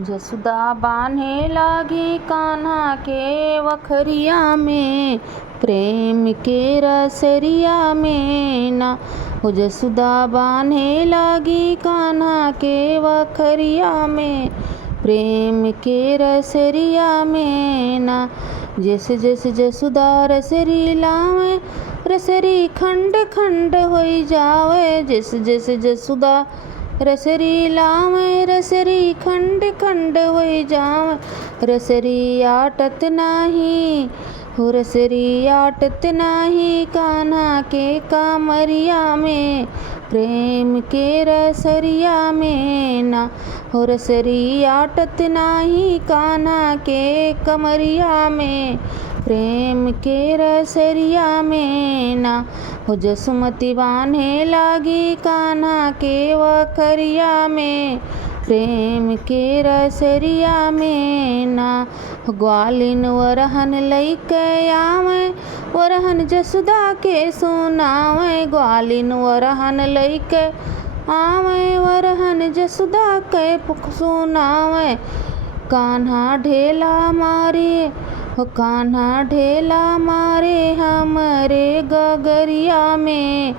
जसुदा बान्हे लागी कान्हा के वखरिया में, प्रेम के रसरिया में ना। हो जसुदा बान्हे लागी कान्हा के वखरिया में, प्रेम के रसरिया में ना। जैसे जैसे जसुदा रसरी लावे, रसरी खंड खंड होई जावे। जैसे जैसे जसुदा रसरी लावे, रसरी खंड खंड होई जावे। रसरी आटत नाही हो, रसरी आटत नाही कान्हा के कमरिया में, प्रेम के रसरिया में ना। हो रसरी आटत नाही कान्हा के कमरिया में, प्रेम के रसरिया में ना। हो जसुमती बान्हे लागी कान्हा के वखरिया में, प्रेम के रसरिया में ना। ग्वालिन वरहन लइके आवे, वरहन जसुदा के सुनावे। ग्वालिन वरहन लइके आवे, वरहन जसुदा के सुनावे। कान्हा ढेला मारे हो, कान्हा ढेला मारे हमरे गगरिया में,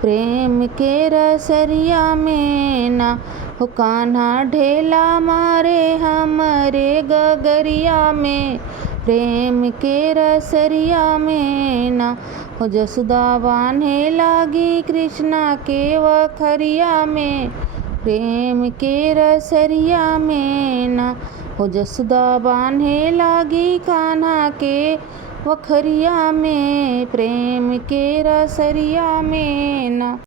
प्रेम के रसरिया में ना। हो कान्हा ढेला मारे हमरे गगरिया में, प्रेम के रसरिया में ना। हो जसुदा बान्हे लागी कृष्णा के वखरिया में, प्रेम के रसरिया में ना। हो जसुदा बान्हे लागी कान्हा के वखरिया में, प्रेम के रसरिया में ना।